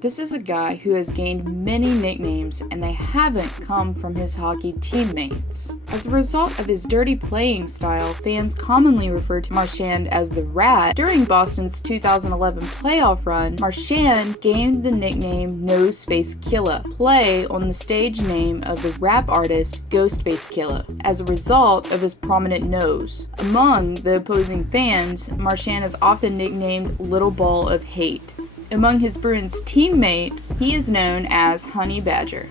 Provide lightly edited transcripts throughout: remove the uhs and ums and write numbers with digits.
This is a guy who has gained many nicknames, and they haven't come from his hockey teammates. As a result of his dirty playing style, fans commonly refer to Marchand as the Rat. During Boston's 2011 playoff run, Marchand gained the nickname Noseface Killa, play on the stage name of the rap artist Ghostface Killah, as a result of his prominent nose. Among the opposing fans, Marchand is often nicknamed Little Ball of Hate. Among his Bruins teammates, he is known as Honey Badger.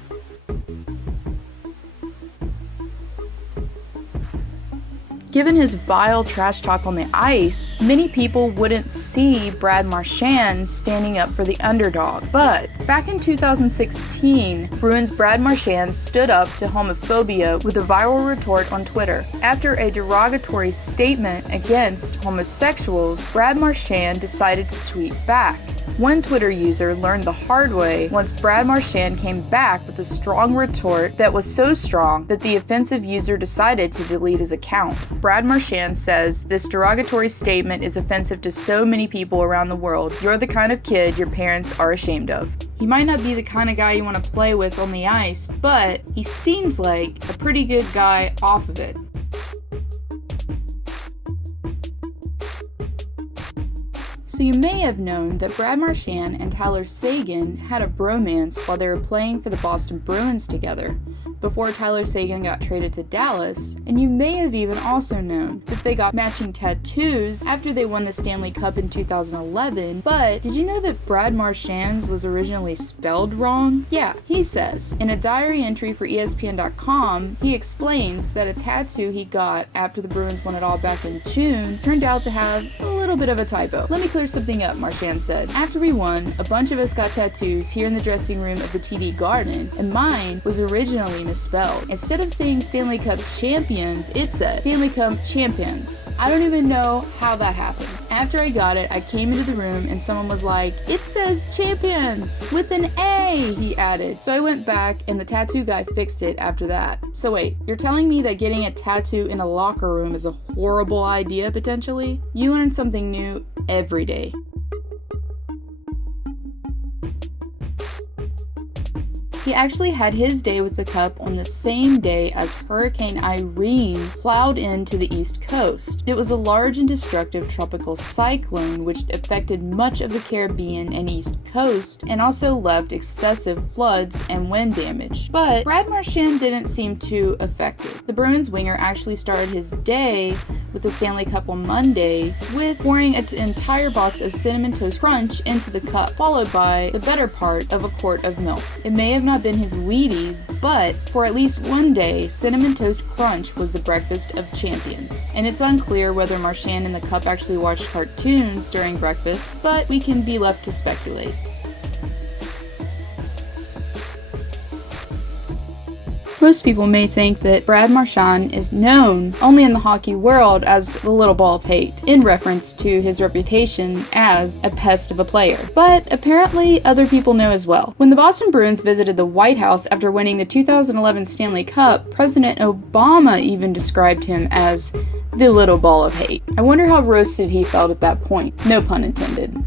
Given his vile trash talk on the ice, many people wouldn't see Brad Marchand standing up for the underdog. But back in 2016, Bruins Brad Marchand stood up to homophobia with a viral retort on Twitter. After a derogatory statement against homosexuals, Brad Marchand decided to tweet back. One Twitter user learned the hard way once Brad Marchand came back with a strong retort that was so strong that the offensive user decided to delete his account. Brad Marchand says, "This derogatory statement is offensive to so many people around the world. You're the kind of kid your parents are ashamed of." He might not be the kind of guy you want to play with on the ice, but he seems like a pretty good guy off of it. So you may have known that Brad Marchand and Tyler Seguin had a bromance while they were playing for the Boston Bruins together, before Tyler Seguin got traded to Dallas, and you may have even also known that they got matching tattoos after they won the Stanley Cup in 2011, but did you know that Brad Marchand's was originally spelled wrong? Yeah, he says. In a diary entry for ESPN.com, he explains that a tattoo he got after the Bruins won it all back in June turned out to have a little bit of a typo. "Let me clear something up," Marchand said. "After we won, a bunch of us got tattoos here in the dressing room of the TD Garden, and mine was originally misspelled. Instead of saying Stanley Cup champions, it said Stanley Cup champions. I don't even know how that happened. After I got it, I came into the room and someone was like, 'It says champions with an A,' he added. So I went back and the tattoo guy fixed it after that." So wait, you're telling me that getting a tattoo in a locker room is a horrible idea potentially? You learn something new every day. He actually had his day with the Cup on the same day as Hurricane Irene plowed into the East Coast. It was a large and destructive tropical cyclone which affected much of the Caribbean and East Coast and also left excessive floods and wind damage. But Brad Marchand didn't seem too affected. The Bruins winger actually started his day with the Stanley Cup on Monday with pouring an entire box of Cinnamon Toast Crunch into the cup, followed by the better part of a quart of milk. It may have not been his Wheaties, but for at least one day, Cinnamon Toast Crunch was the breakfast of champions. And it's unclear whether Marchand and the Cup actually watched cartoons during breakfast, but we can be left to speculate. Most people may think that Brad Marchand is known only in the hockey world as the Little Ball of Hate, in reference to his reputation as a pest of a player. But apparently other people know as well. When the Boston Bruins visited the White House after winning the 2011 Stanley Cup, President Obama even described him as the Little Ball of Hate. I wonder how roasted he felt at that point. No pun intended.